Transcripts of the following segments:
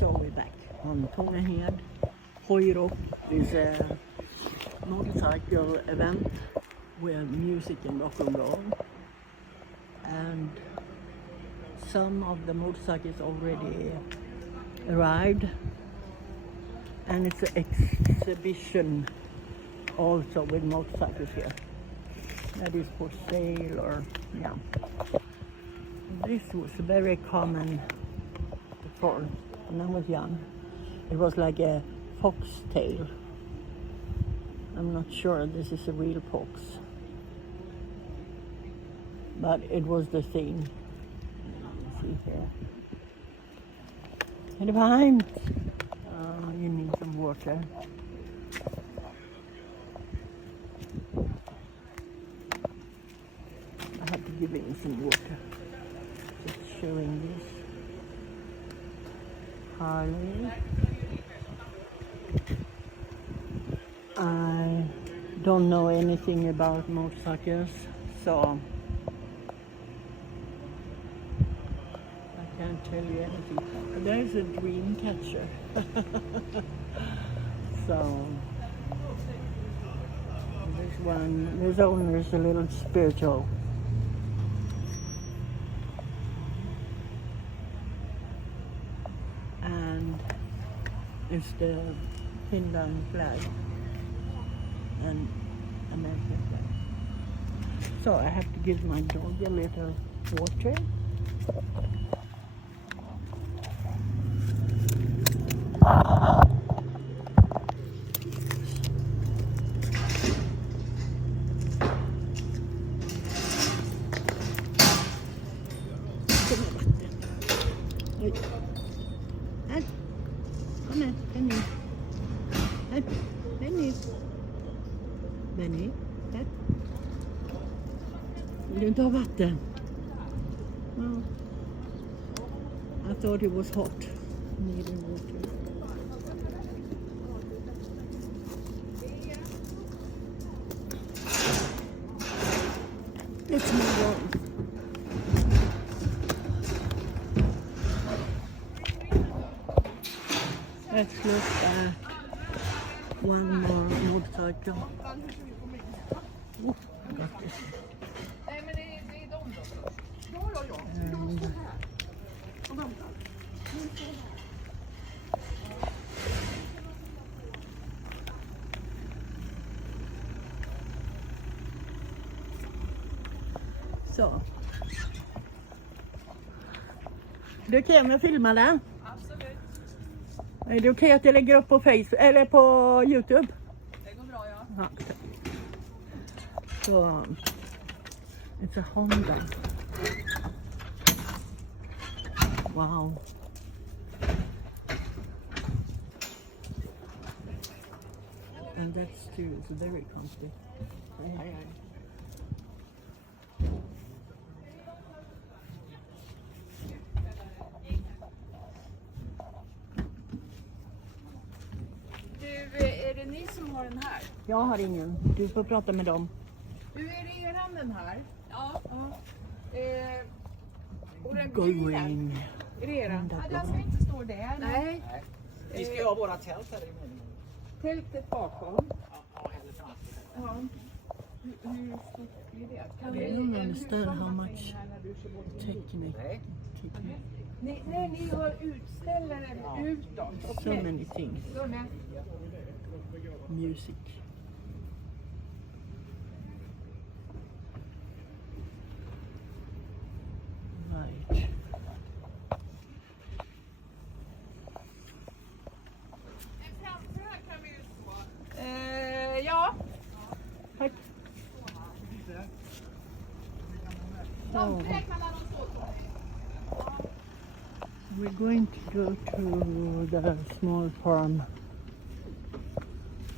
So we're back on Tånga here. Hojrock is a motorcycle event with music and rock and roll. And some of the motorcycles already arrived. And it's an exhibition also with motorcycles here. That is for sale or, yeah. This was very common before, when I was young. It was like a foxtail. I'm not sure this is a real fox. But it was the thing. See here. Är det varmt? You need some water. I have to give in some water. Just showing this. Harley. I don't know anything about motorcycles, so I can't tell you anything. But there's a dream catcher. So this owner is a little spiritual. And it's the Finland flag and American flag. So I have to give my dog a little water. Här, kom här, Benny. Här, Benny. Benny, här. Vill du inte ha vatten? No. I thought it was hot. Needed water. Let's move on. Let's look at one more motorcycle. I got this. Så. Det är okej om jag filmar den? Absolut. Är det okej att jag lägger upp på Facebook eller på YouTube? Det går bra, ja. Ja. Så, it's a Honda. Wow. And that's too, it's very comfy. Hej. Är det ni som har den här? Jag har ingen. Du får prata med dem. Du, är det eran den här? Ja. Och den Going. bilen? Är det eran? Ja, den ska inte stå där. Nej. Vi ska ju ha våra tält här i munnen. Tältet bakom. Ja, eller framför. Ja. Hur stort blir det? Kan I don't understand how much technique. Ni har utställare utåt. So many things. Gunnar. Music. Right. Ja. Tack. So, we're going to go to the small farm,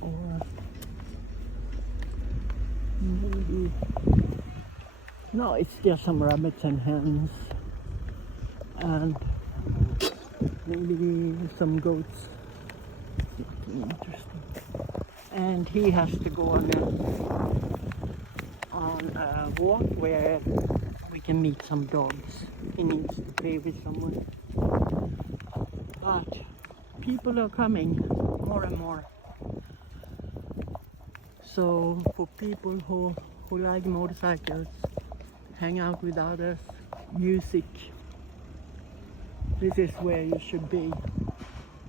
or maybe, no, it's just some rabbits and hens, and maybe some goats. Nothing interesting. And he has to go on a walk where we can meet some dogs. He needs to play with someone. But people are coming more and more. So for people who like motorcycles, hang out with others, music, this is where you should be.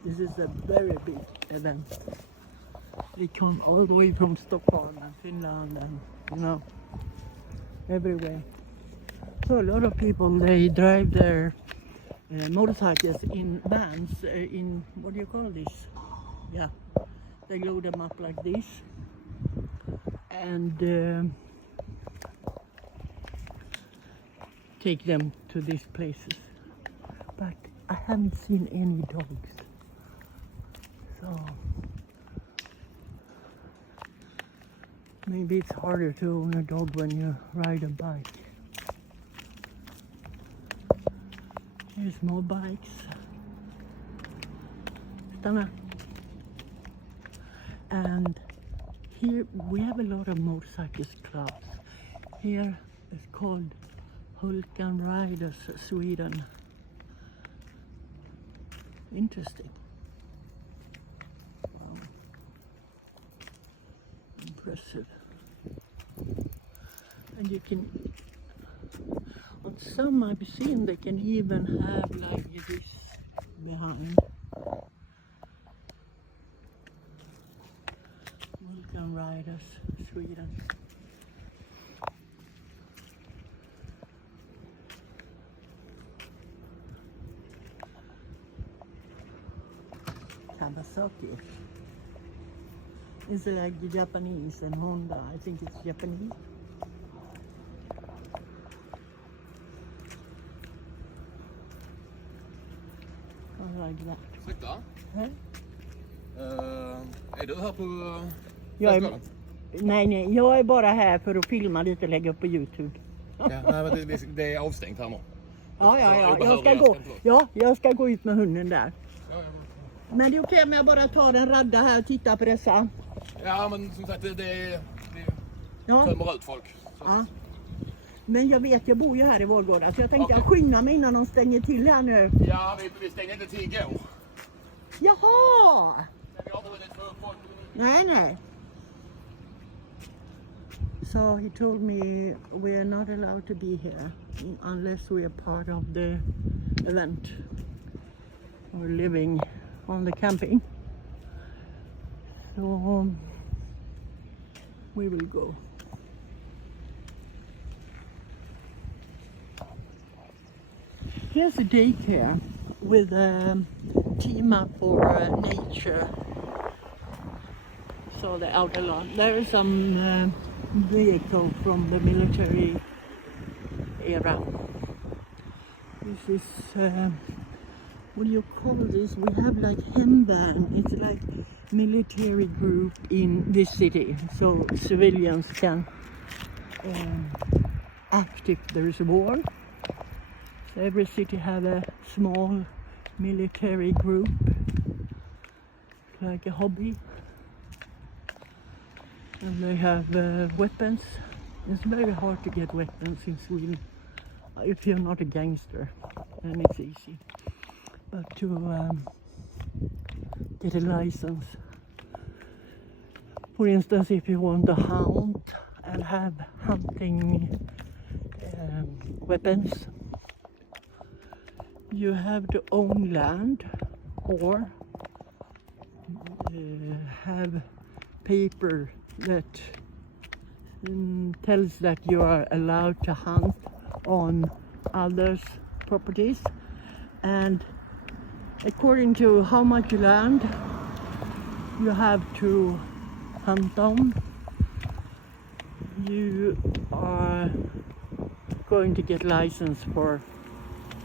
This is a very big event. They come all the way from Stockholm and Finland and, you know, everywhere. So a lot of people, they drive their motorcycles in vans, in, what do you call this? Yeah, they load them up like this. And take them to these places. But I haven't seen any dogs. So maybe it's harder to own a dog when you ride a bike. Here's more bikes. Tånga. And here we have a lot of motorcyclist clubs. Here it's called Hojrock Riders Sweden. Interesting. Wow. Impressive. And you can, on some I've seen, they can even have like this behind. Hojrock Riders Sweden. Kawasaki. It's like Japanese and Honda. I think it's Japanese. I like that. Ursäkta? Huh? Är du här på Jag festivalen? nej, jag är bara här för att filma lite och lägga upp på YouTube. Ja, nej, men det är avstängt här nu. Ja, jag ska Obehöriga gå. ska inte vara. Ja, jag ska gå ut med hunden där. Ja, Men det är okej om jag bara tar en radda här och tittar på dessa. ja, men som sagt det Ja. tömmer ut folk. Så. Ja. Men jag bor ju här i Vårgårda, så jag tänkte jag skyndar mig innan de stänger till här nu. Ja, vi stängde inte till igår. Jaha! Men vi har inte hunnit få upp folk. Nej. So he told me we are not allowed to be here unless we are part of the event. We're living on the camping. So we will go. Here's a daycare with a team up for nature. So they're out a lot. There is some vehicle from the military era. This is, what do you call this? We have like hemvärn. It's like military group in this city. So civilians can act if there is a war. So every city have a small military group. It's like a hobby. And they have weapons. It's very hard to get weapons in Sweden. If you're not a gangster, then it's easy. But to get a license, for instance, if you want to hunt and have hunting weapons, you have to own land or have paper that tells that you are allowed to hunt on others' properties, and according to how much land you have to hunt on, you are going to get license for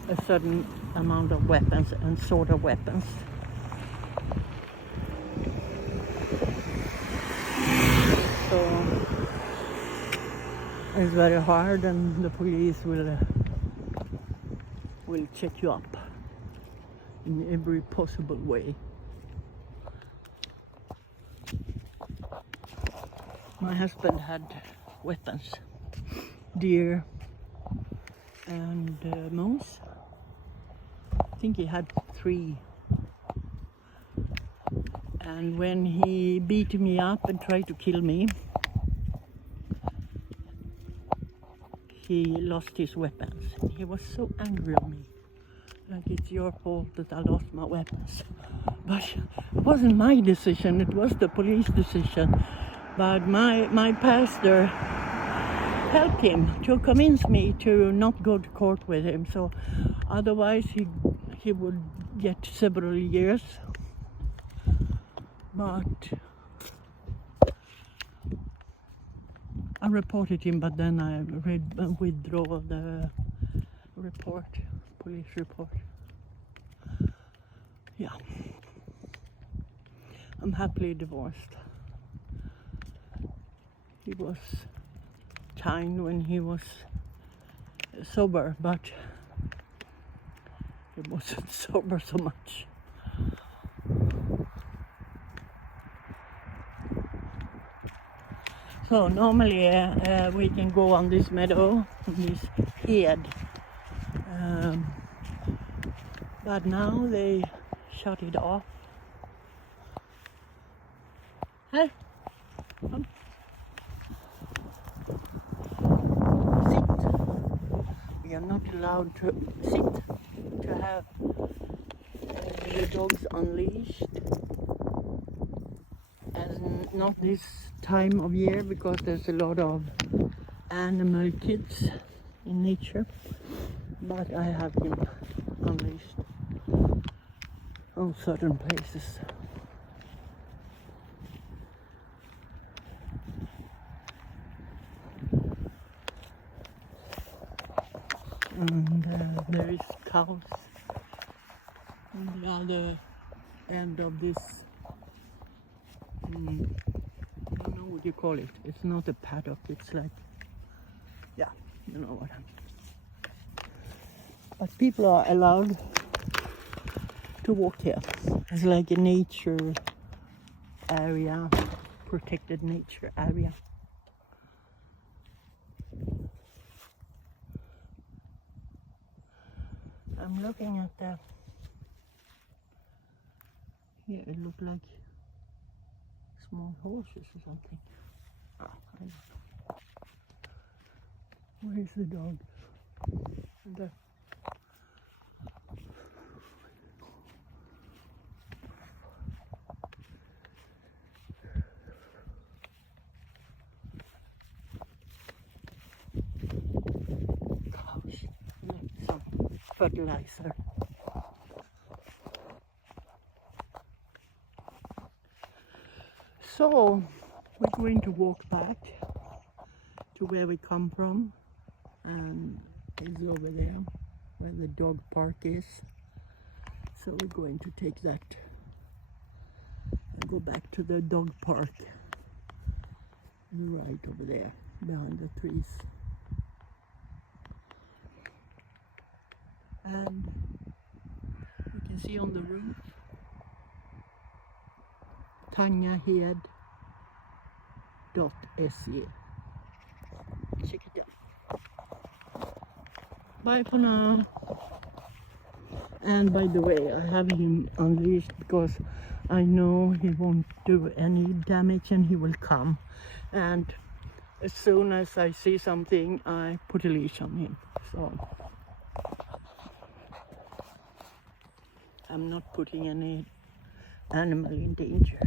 a certain amount of weapons and sort of weapons. So it's very hard, and the police will check you up in every possible way. My husband had weapons, deer and moose. I think he had 3 And when he beat me up and tried to kill me, he lost his weapons. He was so angry on me. Like, it's your fault that I lost my weapons. But it wasn't my decision, it was the police decision. But my pastor helped him to convince me to not go to court with him. So otherwise he would get several years. But I reported him, but then I withdraw the report, police report. Yeah. I'm happily divorced. He was kind when he was sober, but he wasn't sober so much. So normally we can go on this meadow, on this head, but now they shut it off. Hey, come. Sit. We are not allowed to sit, to have the dogs unleashed. And not this time of year, because there's a lot of animal kids in nature, but I have him unleashed on certain places. And there is cows on the other end of this. I don't know what you call it. It's not a paddock. It's like, yeah, you know what I mean. But people are allowed to walk here. It's like a nature area, protected nature area. I'm looking at the, here it looked like small horses or something. I don't know. Where is the dog? There. Gosh, left some fertilizer. So we're going to walk back to where we come from, and it's over there where the dog park is. So we're going to take that and go back to the dog park right over there behind the trees. And you can see on the roof Tånga Hed.se. Check it out. Bye for now. And by the way, I have him unleashed because I know he won't do any damage and he will come. And as soon as I see something, I put a leash on him. So I'm not putting any animal in danger.